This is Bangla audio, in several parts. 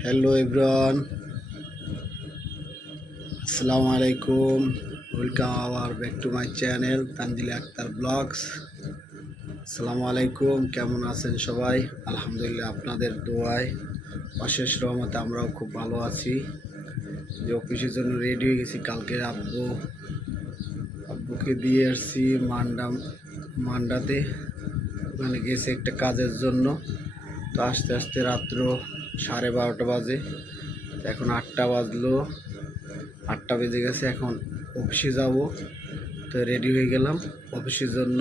হ্যালো এভরিওয়ান আসসালামু আলাইকুম welcome our back to my channel Tanzil Akter blogs আসসালামু আলাইকুম কেমন আছেন সবাই আলহামদুলিল্লাহ আপনাদের দোয়ায় অশেষ রহমতে আমরাও খুব ভালো আছি যে অফিসের জন্য রেডি হয়ে গেছি কালকে আব্বু আব্বুকে দিয়ে আসছি মান্ডা মান্ডাতে ওখানে গেছে একটা কাজের জন্য তো আস্তে আস্তে রাত্র সাড়ে বারোটা বাজে। এখন আটটা বাজলো। আটটা বেজে গেছে, এখন অফিসে যাব। তো রেডি হয়ে গেলাম অফিসের জন্য।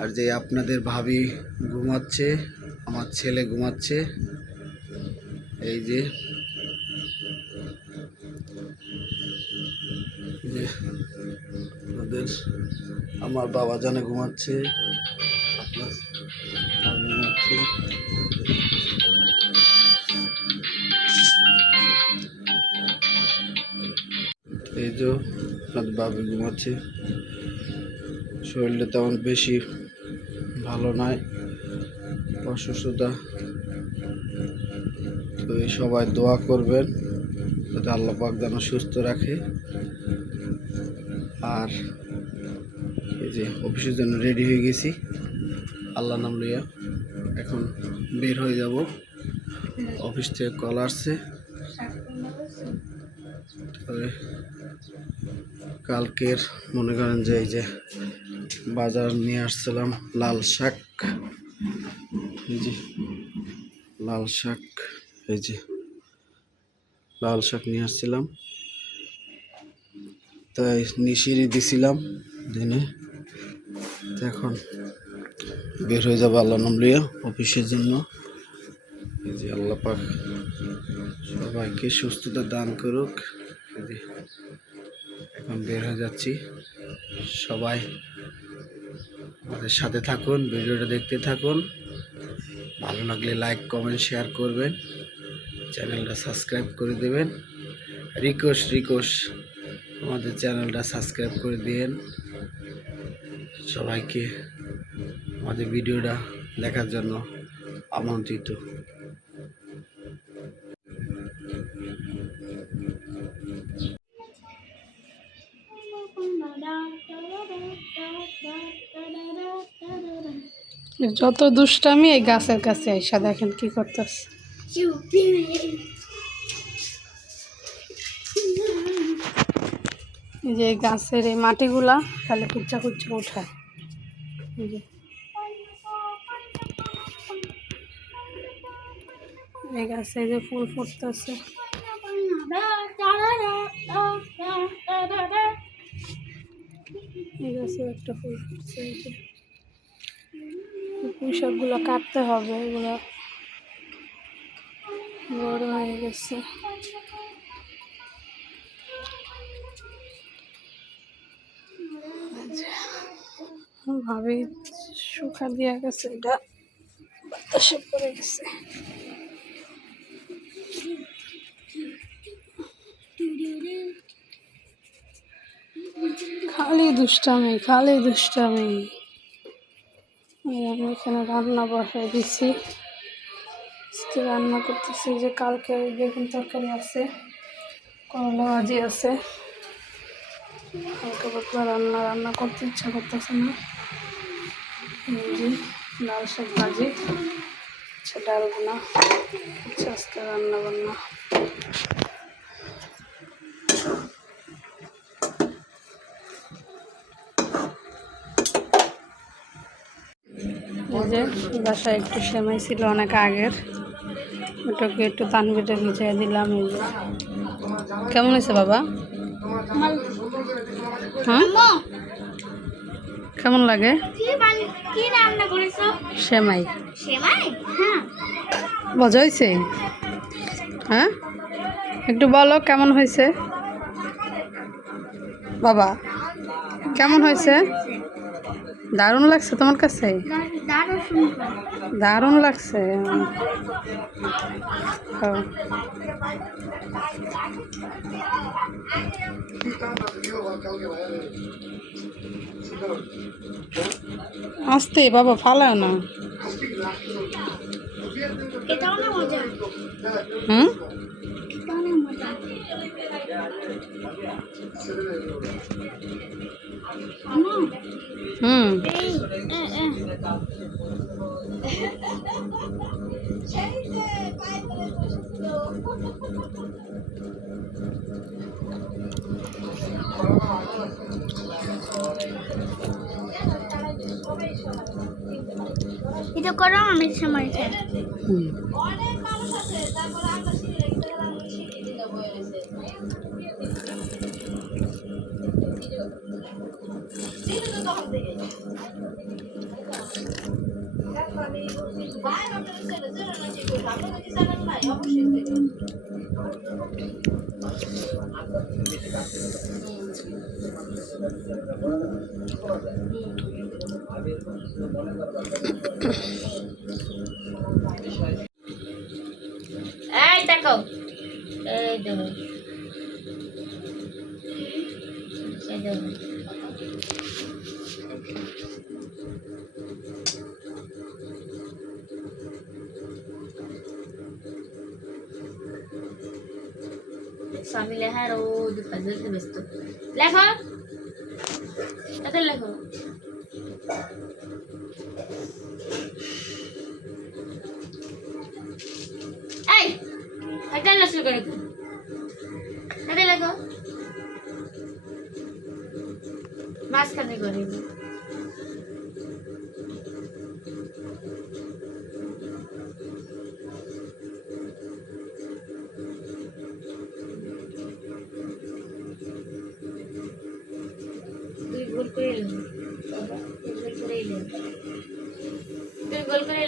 আর যে আপনাদের ভাবি ঘুমাচ্ছে, আমার ছেলে ঘুমাচ্ছে, এই যে আমাদের, আমার বাবা জানে ঘুমাচ্ছে ঘুমাচ্ছি। যে আপনাদের বাবু ঘুমাচ্ছে। শরীরটা তেমন বেশি ভালো নয় অসুস্থতা। তো এই সবাই দোয়া করবেন, যাতে আল্লাহ পাক যেন সুস্থ রাখে। আর এই যে অফিসের জন্য রেডি হয়ে গেছি। আল্লাহ নাম লইয়া এখন বের হয়ে যাব। অফিস থেকে কল আসছে। কালকের, মনে করেন যে এই যে বাজার নিয়ে আসছিলাম, লাল শাক। এই যে লাল শাক, এই যে লাল শাক নিয়ে আসছিলাম। তাই নিশিরি দিছিলাম, দিনে। এখন বের হয়ে যাব আল্লাহ নামলিয়া অফিসের জন্য। এই যে আল্লাহ পাক সবাইকে সুস্থতা দান করুক। এখন বের হয়ে যাচ্ছি। সবাই আমাদের সাথে থাকুন, ভিডিওটা দেখতে থাকুন। ভালো লাগলে লাইক কমেন্ট শেয়ার করবেন। চ্যানেলটা সাবস্ক্রাইব করে দেবেন। রিকোয়েস্ট রিকোয়েস্ট আমাদের চ্যানেলটা সাবস্ক্রাইব করে দিন সবাইকে আমাদের ভিডিওটা দেখার জন্য আমন্ত্রিত। যত দুষ্টামি এই গাছের কাছে এসে দেখেন কি করতেছে। এই যে গাছের এই মাটিগুলা খালি কুচ্চা কুচ্চা উঠায়। এই গাছে যে ফুল ফুটতেছে। এই একটা ফুল ফুটছে যে কাটতে হবে, এগুলো বড় হয়ে গেছে। ভাবে শুকা দিয়া গেছে, এটা বাতাসে পড়ে গেছে। খালি দুষ্টামি খালি দুষ্টামি। এখানে রান্না বসাই দিছি। আজকে রান্না করতেছি যে কালকে বেগুন তরকারি আছে, করলা ভাজি আছে। হালকা পাতলা রান্না রান্না করতে ইচ্ছা করতেছে না। লাল শাক ভাজি আচ্ছা ডাল বোনা আজকে রান্না বান্না যে বাসায় একটু সেমাই ছিল অনেক আগের। ওটাকে একটু তানবিটা ভিজিয়ে দিলাম কেমন হয়েছে বাবা? হ্যাঁ? কেমন লাগে? সেমাই? হ্যাঁ। মজা হয়েছে? হ্যাঁ? একটু বলো কেমন হয়েছে? বাবা কেমন হয়েছে? দারুণ লাগছে তোমার কাছে? দারুণ লাগছে। আসতে বাবা ফালাও না। মজা? হুম এটাও না মজা আম্মু, হুম। এটা এই দেখো। এই দেখো। এই দেখো। স্বামী লেখার ও ফাজলতে ব্যস্ত লেখো তাদের লেখো এই করে দিন লেখো মাঝখানে করে El golpe de